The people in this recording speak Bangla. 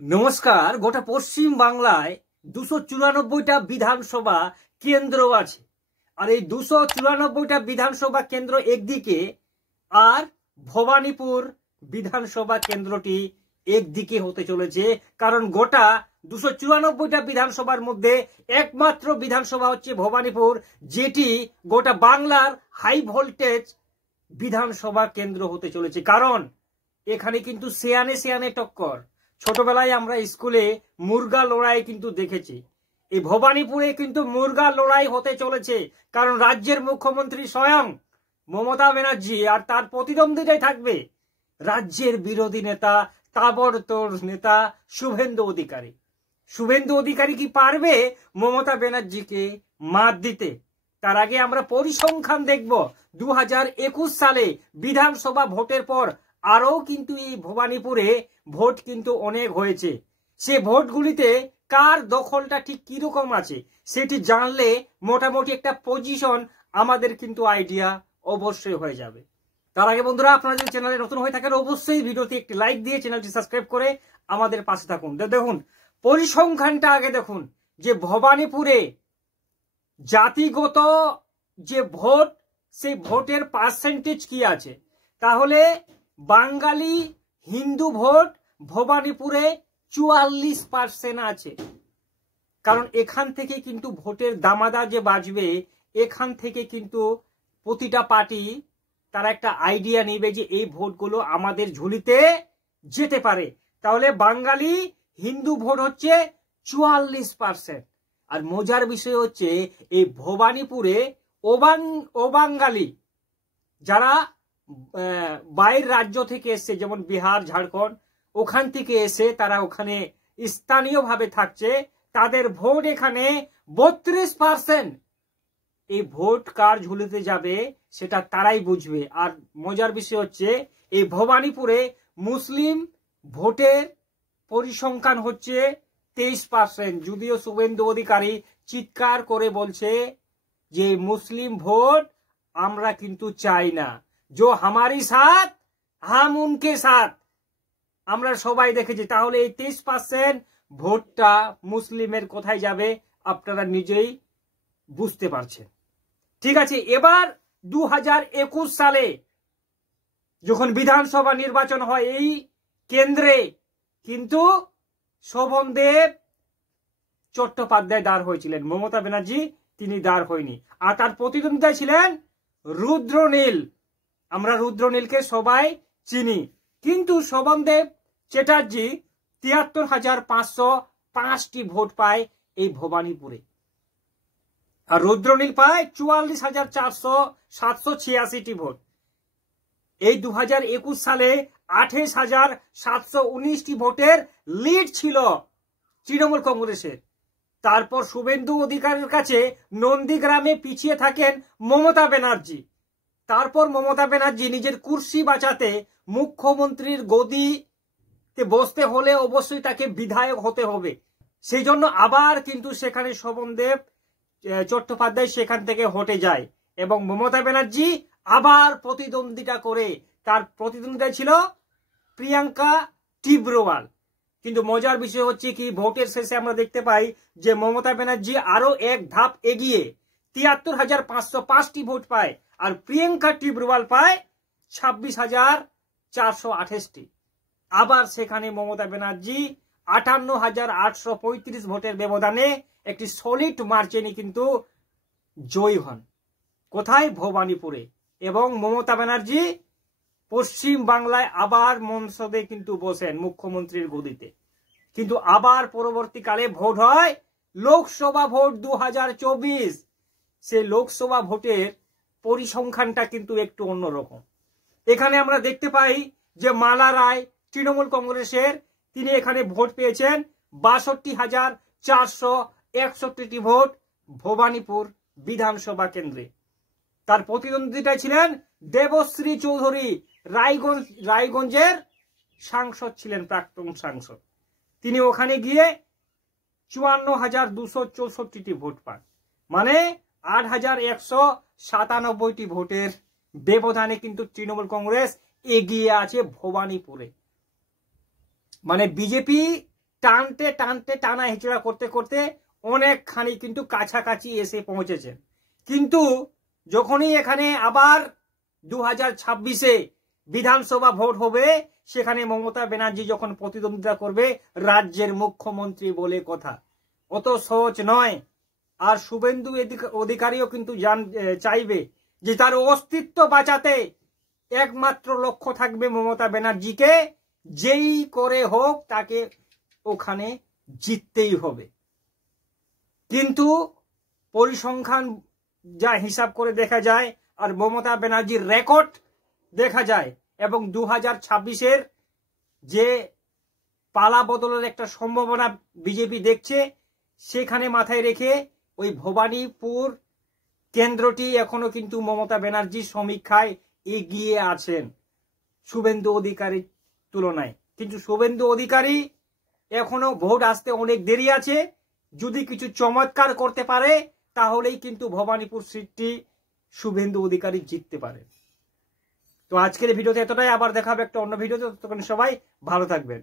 নমস্কার। গোটা পশ্চিম বাংলায় 294টা বিধানসভা কেন্দ্র আছে। আর এই 294টা বিধানসভা কেন্দ্র একদিকে, আর ভবানীপুর বিধানসভা কেন্দ্রটি একদিকে হতে চলেছে। কারণ গোটা 294টা বিধানসভার মধ্যে একমাত্র বিধানসভা হচ্ছে ভবানীপুর, যেটি গোটা বাংলার হাই ভোল্টেজ বিধানসভা কেন্দ্র হতে চলেছে। কারণ এখানে কিন্তু সেয়ানে সেয়ানে টক্কর। ছোটবেলায় আমরা স্কুলে মুরগা লড়াই কিন্তু দেখেছি। এই ভবানীপুরে কিন্তু মুরগা লড়াই হতে চলেছে। কারণ রাজ্যের মুখ্যমন্ত্রী স্বয়ং মমতা ব্যানার্জি, আর তার প্রতিদ্বন্দ্বিতায় থাকবে রাজ্যের বিরোধী নেতা, তাবড়তোর নেতা শুভেন্দু অধিকারী। শুভেন্দু অধিকারী কি পারবে মমতা ব্যানার্জিকে মাত দিতে? তার আগে আমরা পরিসংখ্যান দেখব। 2021 সালে বিধানসভা ভোটের পর আরও কিন্তু এই ভবানীপুরে ভোট কিন্তু অনেক হয়েছে। সে ভোটগুলিতে কার দখলটা ঠিক কিরকম আছে সেটি জানলে মোটামুটি একটা পজিশন আমাদের কিন্তু আইডিয়া অবশ্যই হয়ে যাবে। তার আগে বন্ধুরা, আপনারা যদি চ্যানেলে নতুন হয়ে থাকেন অবশ্যই ভিডিওতে একটি লাইক দিয়ে চ্যানেলটি সাবস্ক্রাইব করে আমাদের পাশে থাকুন। দেখুন পরিসংখ্যানটা আগে দেখুন যে ভবানীপুরে জাতিগত যে ভোট, সেই ভোটের পার্সেন্টেজ কি আছে। তাহলে বাঙালি হিন্দু ভোট ভবানীপুরে 44% আছে। কারণ এখান থেকে কিন্তু ভোটের দামাদা যে বাজবে, এখান থেকে কিন্তু প্রতিটা পার্টি তারা একটা আইডিয়া নেবে যে এই ভোটগুলো আমাদের ঝুলিতে যেতে পারে। তাহলে বাঙালি হিন্দু ভোট হচ্ছে 44%। আর মজার বিষয় হচ্ছে এই ভবানীপুরে ওবাঙ্গালি যারা বাইরের রাজ্য থেকে এসছে, যেমন বিহার, ঝাড়খণ্ড, ওখান থেকে এসে তারা ওখানে স্থানীয়ভাবে থাকছে, তাদের ভোট এখানে 32%। এই ভোট কার ঝুলিতে যাবে সেটা তারাই বুঝবে। আর মজার বিষয় হচ্ছে এই ভবানীপুরে মুসলিম ভোটের পরিসংখ্যান হচ্ছে 23%। যদিও শুভেন্দু অধিকারী চিৎকার করে বলছে যে মুসলিম ভোট আমরা কিন্তু চাই না, जो हमारी साथ हम उनके साथ। আমরা সবাই দেখেছি। তাহলে এই 23% ভোটটা মুসলিমের কোথায় যাবে আপনারা নিজেই বুঝতে পারছেন। ঠিক আছে, এবার 2021 সালে যখন বিধানসভা নির্বাচন হয় এই কেন্দ্রে কিন্তু শোভনদেব চট্টোপাধ্যায় দাঁড় হয়েছিলেন, মমতা ব্যানার্জি তিনি দাঁড় হয়নি। আর তার প্রতিদ্বন্দ্বিতা ছিলেন রুদ্রনীল। আমরা রুদ্রনীলকে সবাই চিনি। কিন্তু শোভনদেব চ্যাটার্জি 73,505টি ভোট পায় এই ভবানীপুরে, আর রুদ্রনীল পায় 44,786টি ভোট। এই 2021 সালে 28,719টি ভোটের লিড ছিল তৃণমূল কংগ্রেসের। তারপর শুভেন্দু অধিকারীর কাছে নন্দীগ্রামে পিছিয়ে থাকেন মমতা ব্যানার্জি। তারপর মমতা ব্যানার্জি নিজের কুর্সি বাঁচাতে মুখ্যমন্ত্রীর গদিতে বসতে হলে অবশ্যই তাকে বিধায়ক হতে হবে। সেই জন্য আবার কিন্তু সেখানে শোভনদেব চট্টোপাধ্যায় সেখান থেকে হটে যায় এবং মমতা ব্যানার্জি আবার প্রতিদ্বন্দ্বিতা করে। তার প্রতিদ্বন্দ্বিতা ছিল প্রিয়াঙ্কা টিব্রোয়াল। কিন্তু মজার বিষয় হচ্ছে কি, ভোটের শেষে আমরা দেখতে পাই যে মমতা ব্যানার্জি আরো এক ধাপ এগিয়ে 73,505টি ভোট পায়, আর প্রিয়াঙ্কা টিব্রোয়াল পায় 26,428টি। আবার সেখানে মমতা ব্যানার্জি 58,835 ভোটের ব্যবধানে একটি সলিড মার্চেনি কিন্তু জয়ী হন। কোথায়? ভবানীপুরে। এবং মমতা ব্যানার্জি পশ্চিম বাংলায় আবার সংসদে কিন্তু বসেন মুখ্যমন্ত্রীর গদিতে। কিন্তু আবার পরবর্তীকালে ভোট হয় লোকসভা ভোট 2024। সেই লোকসভা ভোটের পরিসংখ্যানটা কিন্তু একটু অন্যরকম। এখানে আমরা দেখতে পাই যে মালা রায় তৃণমূল কংগ্রেসের, তিনি এখানে ভোট পেয়েছেন 62,461টি ভোট ভবানীপুর বিধানসভা কেন্দ্রে। তার প্রতিদ্বন্দ্বিতা ছিলেন দেবশ্রী চৌধুরী, রায়গঞ্জের সাংসদ ছিলেন, প্রাক্তন সাংসদ। তিনি ওখানে গিয়ে 54,264টি ভোট পান, মানে 8,197টি ভোটের ব্যবধানে কিন্তু তৃণমূল কংগ্রেস এগিয়ে আছে ভবানীপুরে। মানে বিজেপি টানতে টানতে টানা হেঁচড়া করতে করতে অনেকখানি কিন্তু কাছাকাছি এসে পৌঁছেছেন। কিন্তু যখনই এখানে আবার 2026-এ বিধানসভা ভোট হবে, সেখানে মমতা ব্যানার্জি যখন প্রতিদ্বন্দ্বিতা করবে রাজ্যের মুখ্যমন্ত্রী বলে কথা, অত সহজ নয়। আর শুভেন্দু অধিকারীও কিন্তু চাইবে যে তার অস্তিত্ব বাঁচাতে একমাত্র লক্ষ্য থাকবে মমতা ব্যানার্জিকে যেই করে হোক তাকে ওখানে জিততেই হবে। কিন্তু পরিসংখ্যান যা হিসাব করে দেখা যায় আর মমতা ব্যানার্জির রেকর্ড দেখা যায় এবং 2026-এর যে পালা বদলের একটা সম্ভাবনা বিজেপি দেখছে, সেখানে মাথায় রেখে ওই ভবানীপুর কেন্দ্রটি এখনো কিন্তু মমতা ব্যানার্জির সমীক্ষায় এগিয়ে আছেন শুভেন্দু অধিকারীর তুলনায়। কিন্তু শুভেন্দু অধিকারী এখনো ভোট আসতে অনেক দেরি আছে। যদি কিছু চমৎকার করতে পারে তাহলেই কিন্তু ভবানীপুর সিটটি শুভেন্দু অধিকারী জিততে পারে। তো আজকের ভিডিওতে এতটাই, আবার দেখাবে একটা অন্য ভিডিওতে। ততক্ষণ সবাই ভালো থাকবেন।